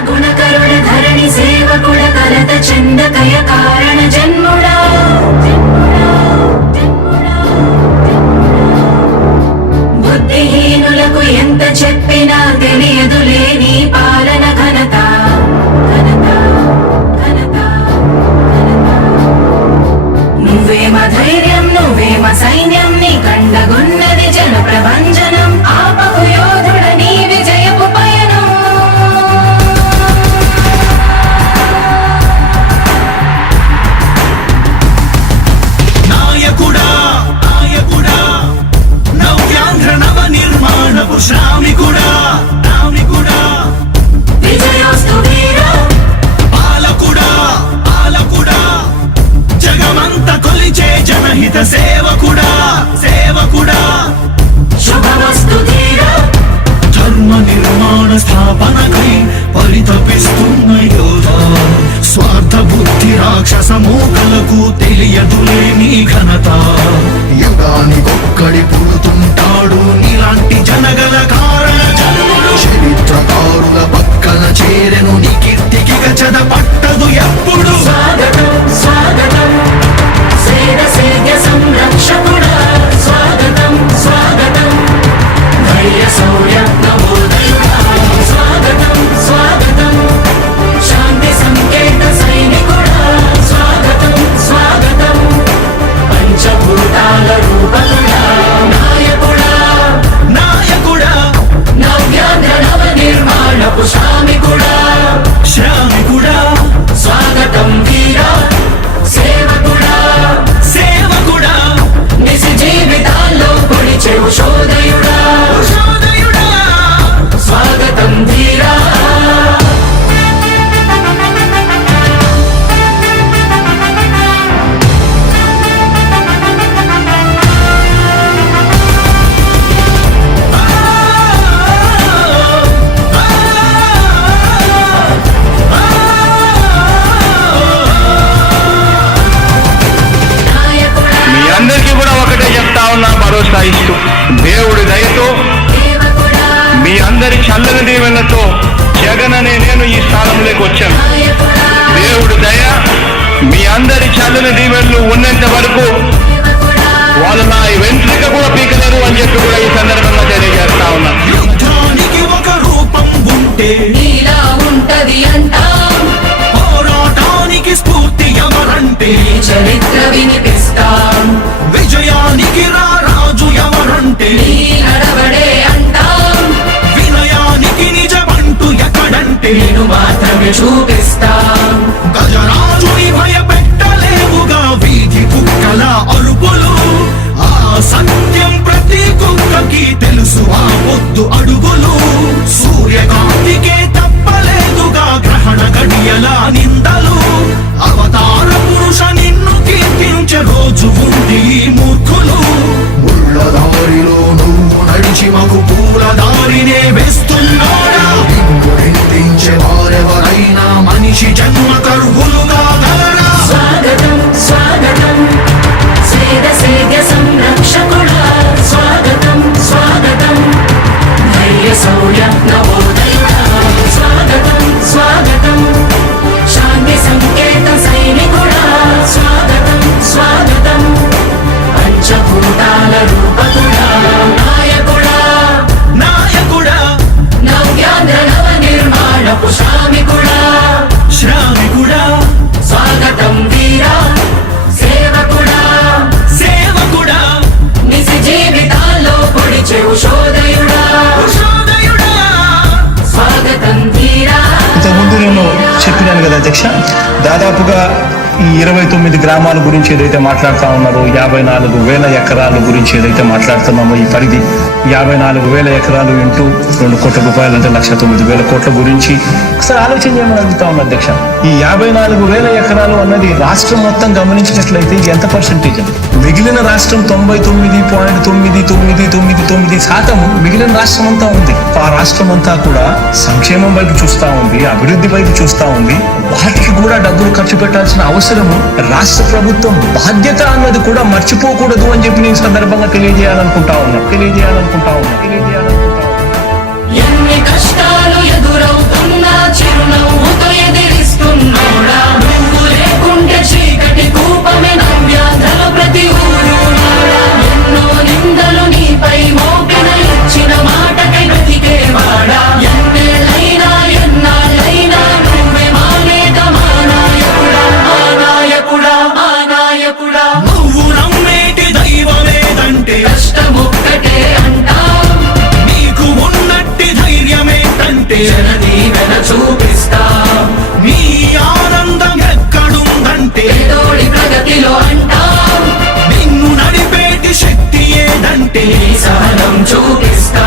గుణకరుడ ధరణి సేవకుడ కలత చందకయ కారణ జన్ముడా బుద్ధిహీనులకు ఎంత చెప్పినా తెలియదులే నీ పాలన ఘనత నువ్వేమ ధైర్యం నువ్వేమ సైన్యం నీ కండగున్నది జన ప్రభంజనం ఆపకు యోధుడ నీ విజయపు పయనం నాయకుడా నాయకుడా నవ్యాంధ్ర నవ నిర్మాణపు శ్రామికుడా రామికుడా విజయోస్తు వీరా పాలకుడా పాలకుడా జగమంత కొలిచే జనహిత సేవకుడా సేవకుడా శుభమస్తు ధీరా ధర్మ నిర్మాణ స్థాపనకై పరితపిస్తున్న యోధ స్వార్థ బుద్ధి రాక్షస మూకలకు తెలియదులే నీ ఘనత యుగానికొక్కడి పుడుతుంటాడు నీలాంటి జనగల కారణ జన్ముడు చరిత్రకారుల పక్కన చేరెను నీ కీర్తికి గచద పట్టదు ఎప్పుడు స్వాగతం స్వాగతం సేద సేద్య సంరక్షకుడా స్వాగతం స్వాగతం ధైర్య శౌర్య నవోదయుడా స్వాగతం స్వాగతం శాంతి సంకేత సైనికుడా స్వాగతం స్వాగతం పంచభూతాల రూపకుడా నాయకుడా నాయకుడా నవ్యాంధ్ర నవ నిర్మాణపు శ్రామికుడా శ్రామికుడా స్వాగతం వీరా సేవకుడా సేవకుడా నిజ జీవితాల్లో పొడిచే ఉషోదయుడా ఉషోదయుడా స్వాగతం ధీరా నాయకుడా మీ అందరికీ కూడా ఒకటే చెప్తా ఉన్నా భరోసా ఇస్తూ దేవుడి దయతో సేవకుడా మీ అందరి చల్లని దీవెనలతో జగన్ అనే నేను ఈ స్థానంలోకి వచ్చాను. నాయకుడా దేవుడి దయ మీ అందరి చల్లని దీవెనలు ఉన్నంత వరకు సేవకుడా వాళ్ళు నా వెంట్రుక కూడా పీకలేరు అని చెప్పి కూడా ఈ సందర్భంగా తెలియజేస్తా ఉన్నా. యుద్ధానికి ఒక రూపం ఉంటే నీలా ఉంటది అంటాం పోరాటానికి స్ఫూర్తి ఎవరంటే నీ చరిత్ర వినిపిస్తాం విజయానికి రారాజు ఎవరంటే నీ నడవడే అంటాం వినయానికి నిజమంటూ ఎక్కడంటే నేను మాత్రమే చూపిస్తాం గజరాజుని భయపెట్టలేవుగా వీధి కుక్కల అరుపులు ఆ సత్యం ప్రతి కుక్కకి తెలుసు ఆ పొద్దు అడుగులు సూర్యకాంతికే తప్పలేదుగా గ్రహణ గడియల నిందలు అవతార పురుష నిన్ను కీర్తించే రోజు ఉంది ఈ మూర్ఖులు ముళ్ళ దారిలో నువ్వు నడిచి మగు పూల దారినే వేస్తున్నాడా నిన్ను నిందించే వారెవరైనా మనిషి జన్మ కర్హులుగా గలరా స్వాగతం స్వాగతం సేద సేద్య సంరక్షకుడా స్వాగతం స్వాగతం ధైర్య శౌర్య నవోదయుడా స్వాగతం స్వాగతం శాంతి సంకేత సైనికుడా స్వాగతం స్వాగతం పంచభూతాల రూపకుడా నాయకుడా నాయకుడా నవ్యాంధ్ర నవ నిర్మాణపు శ్రామికుడా శ్రామికుడా స్వాగతం వీరా సేవకుడా సేవకుడా నిజ జీవితాల్లో పొడిచే ఉషోదయుడా ఉషోదయుడా స్వాగతం ధీరా ఇంతకుముందు నేను చెప్పినాను కదా అధ్యక్ష, దాదాపుగా ఈ 29 గ్రామాల గురించి ఏదైతే మాట్లాడుతూ ఉన్నారో 54,000 ఎకరాల గురించి ఏదైతే మాట్లాడుతున్నామో ఈ పరిధి 54,000 ఎకరాలు ఇంటూ 2 కోట్ల రూపాయలు అంటే 1,09,000 కోట్ల గురించి ఒకసారి ఆలోచన చేయమని అడుగుతా ఉన్నా అధ్యక్ష. ఈ 54,000 ఎకరాలు అన్నది రాష్ట్రం మొత్తం గమనించినట్లయితే ఎంత పర్సెంటేజ్ అది? మిగిలిన రాష్ట్రం 99.999% మిగిలిన రాష్ట్రం అంతా ఉంది. ఆ రాష్ట్రం అంతా కూడా సంక్షేమం వైపు చూస్తా ఉంది, అభివృద్ధి వైపు చూస్తా ఉంది. వాటికి కూడా డబ్బులు ఖర్చు పెట్టాల్సిన అవసరము రాష్ట్ర ప్రభుత్వం బాధ్యత అన్నది కూడా మర్చిపోకూడదు అని చెప్పి నేను సందర్భంగా తెలియజేయాలనుకుంటా ఉన్నా. ఎన్ని కష్టాలు ఎదురవుతున్నా చిరునవ్వు దీవెన చూపిస్తా మీ ఆనందం ఎక్కడుందంటే పేదోడి ప్రగతిలో అంటాం నిన్ను నడిపేటి శక్తి ఏదంటే నీ సహనం చూపిస్తా